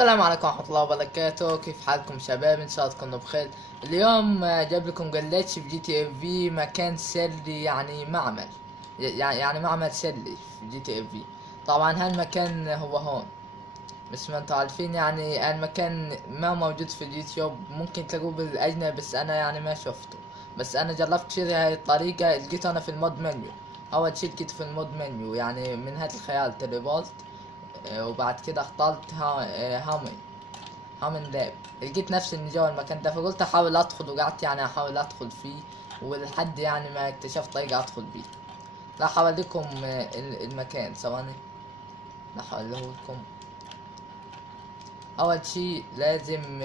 السلام عليكم ورحمة الله وبركاته. كيف حالكم شباب؟ ان شاء الله تكونوا بخير. اليوم جايب لكم جلتش في جي تي اف في، مكان سري، يعني معمل، يعني معمل سري في جي تي اف في. طبعا هالمكان هو هون، بس ما انتوا عارفين يعني المكان ما موجود في اليوتيوب، ممكن تلاقوه بالاجنبي بس انا يعني ما شفته. بس انا جربت شيء هاي الطريقة، لقيته انا في المود منيو. اول شي لقيته في المود منيو، يعني من هات الخيال تليبولت. وبعد كده اخترت هامن لاب. لقيت نفسي اني جوا المكان ده، فقلت احاول ادخل، وقعدت يعني احاول ادخل فيه، ولحد يعني ما اكتشفت طريقة ادخل بيه. راح اوريكم المكان ثواني. راح اوريهولكم. اول شي لازم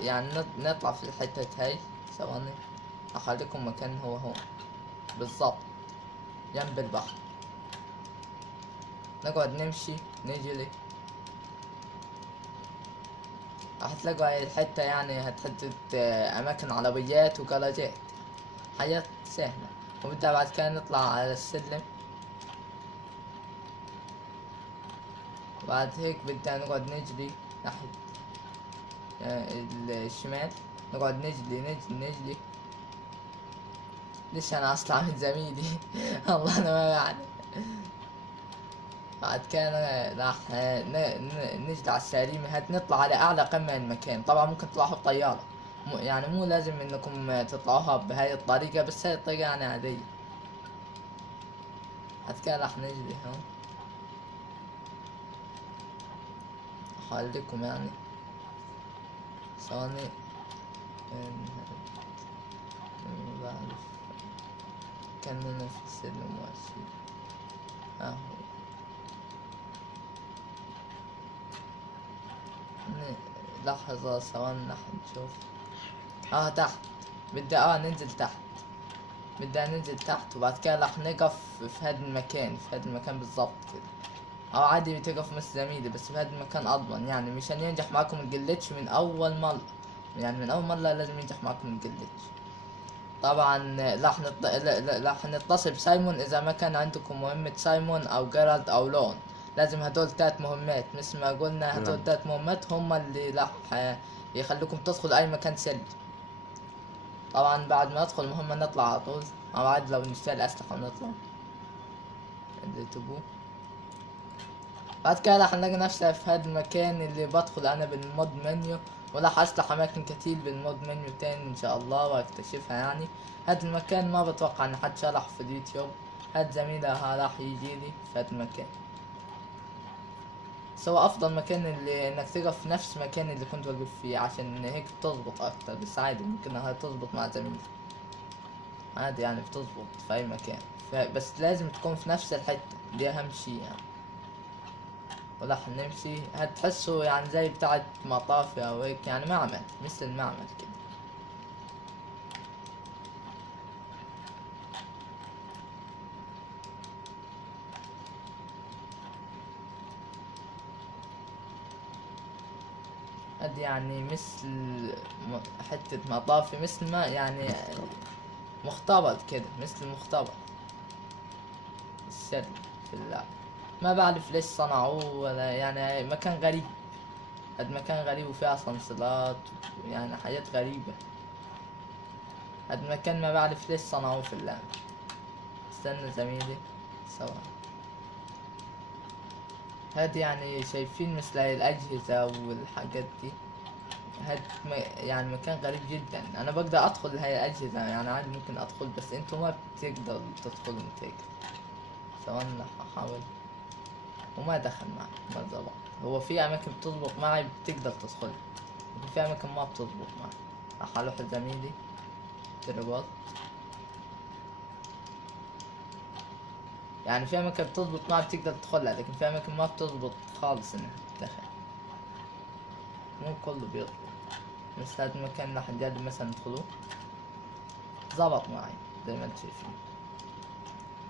يعني نطلع في الحتة هاي. ثواني، راح اوريكم مكان هو بالظبط جنب البحر. نقعد نمشي نجري، هتلاقوا هاي الحتة يعني هتحدد أماكن عربيات وجراجات، حاجات سهلة. وبدأ بعد كده نطلع على السلم، وبعد هيك بدنا نقعد نجري ناحية الشمال. نقعد نجري. ليش أنا أصلا من زميلي؟ والله أنا ما يعني. بعد كده راح نجري على السليم، نطلع على أعلى قمة المكان. طبعا ممكن تطلعوا بطيارة، يعني مو لازم انكم تطلعوها بهاي الطريقة، بس هاي الطريقة يعني عادية. بعد كده راح نجري هون، هحاول يعني ثواني. بعرف كأننا في السلم ماشي اهو. لحظة ثواني راح نشوف. تحت. ننزل تحت. بدنا ننزل تحت، وبعد كده راح نقف في هذا المكان، بالظبط كده. او عادي بتقف مثل زميلي، بس في هذا المكان اضمن، يعني مشان ينجح معكم الجلتش من اول مرة. يعني من اول مرة لازم ينجح معكم الجلتش. طبعا راح نتصل بسايمون اذا ما كان عندكم مهمة سايمون او جيرالد او لون. لازم هدول 3 مهمات، مثل ما قلنا هدول 3 مهمات هم اللي راح يخلوكم تدخلوا اي مكان سري. طبعا بعد ما ندخل المهمة نطلع على طول، او عاد لو نشتري اسلحة ونطلع اللي تبوه. بعد كده راح نلاقي نفسي في هذا المكان اللي بدخل انا بالمود منيو، وراح افتح اماكن كتير بالمود منيو تاني ان شاء الله واكتشفها يعني. هذا المكان ما بتوقع ان حد شرح في اليوتيوب. هاد زميلها راح يجيلي في هذا المكان. سوى افضل مكان اللي انك تقف في نفس المكان اللي كنت واقف فيه، عشان هيك بتظبط اكتر. بس عادي ممكن انها تظبط مع زميلك، عادي يعني بتظبط في اي مكان. بس لازم تكون في نفس الحتة، دي اهم شي يعني. وراح نمشي، هتحسه يعني زي بتاعة مطافي او هيك، يعني معمل، مثل المعمل كده. هاد يعني مثل حتة مطافي، مثل ما يعني مختبط كده، مثل مختبط السر في اللعب. ما بعرف ليش صنعوه، ولا يعني مكان غريب. هاد مكان غريب وفيه اسانسيرات، يعني حاجات غريبة. هاد مكان ما بعرف ليش صنعوه في اللعب. استنى زميلي سوا. هاد يعني شايفين مثل هاي الأجهزة والحاجات دي. يعني مكان غريب جدا. أنا بقدر أدخل هاي الأجهزة، يعني عادي ممكن أدخل، بس انتوا ما بتقدروا تدخلوا هيك. ثواني راح أحاول. وما دخل معي، ما ظبط. هو في أماكن بتظبط معي بتقدر تدخل، لكن في أماكن ما بتظبط معي. راح أروح لزميلي تربط. يعني في أماكن بتظبط معي بتقدر تدخلها، لكن في أماكن ما بتظبط خالص إنها تدخل. مو كله بيظبط. بس هاد المكان راح نجرب مثلا ندخلوه. ظبط معي زي ما انتم شايفين.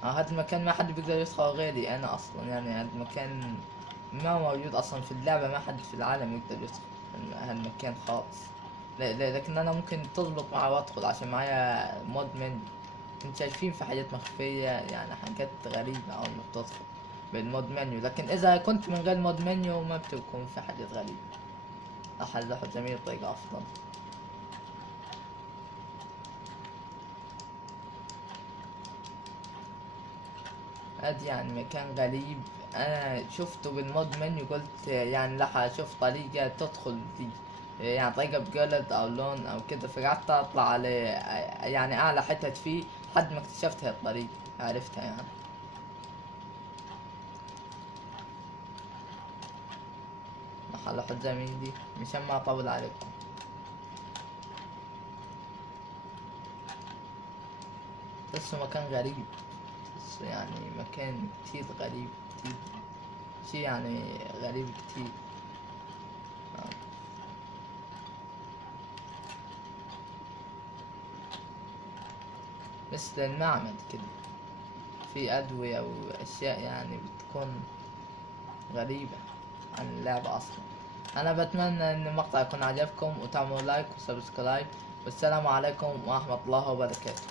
هاد المكان ما حد بيقدر يدخل غيري انا اصلا، يعني هاد المكان ما موجود اصلا في اللعبة، ما حد في العالم يقدر يدخل هالمكان خالص. لكن انا ممكن تظبط معي وادخل، عشان معايا مود من. كنت شايفين في حاجات مخفية، يعني حاجات غريبة اول ما بتدخل. بالمود منيو، لكن اذا كنت من غير مود منيو ما بتكون في حاجات غريبة، راح اللوحة الزمنية بطريقة افضل. ادي يعني مكان غريب انا شفته بالمود منيو، قلت يعني راح اشوف طريقة تدخل دي، يعني طريقة بجلد او لون او كده، فقعدت اطلع على يعني اعلى حتت فيه لحد ما اكتشفت هاي الطريقة، عرفتها يعني. محل حزامين دي مشان ما اطول عليكم. بس مكان غريب، بس يعني مكان كتير غريب كتير، شي يعني غريب كتير. آه. مثل المعمل كده، في أدوية وأشياء يعني بتكون غريبة عن اللعبة أصلا. أنا بتمنى إن المقطع يكون عجبكم وتعملوا لايك وسبسكرايب، والسلام عليكم ورحمة الله وبركاته.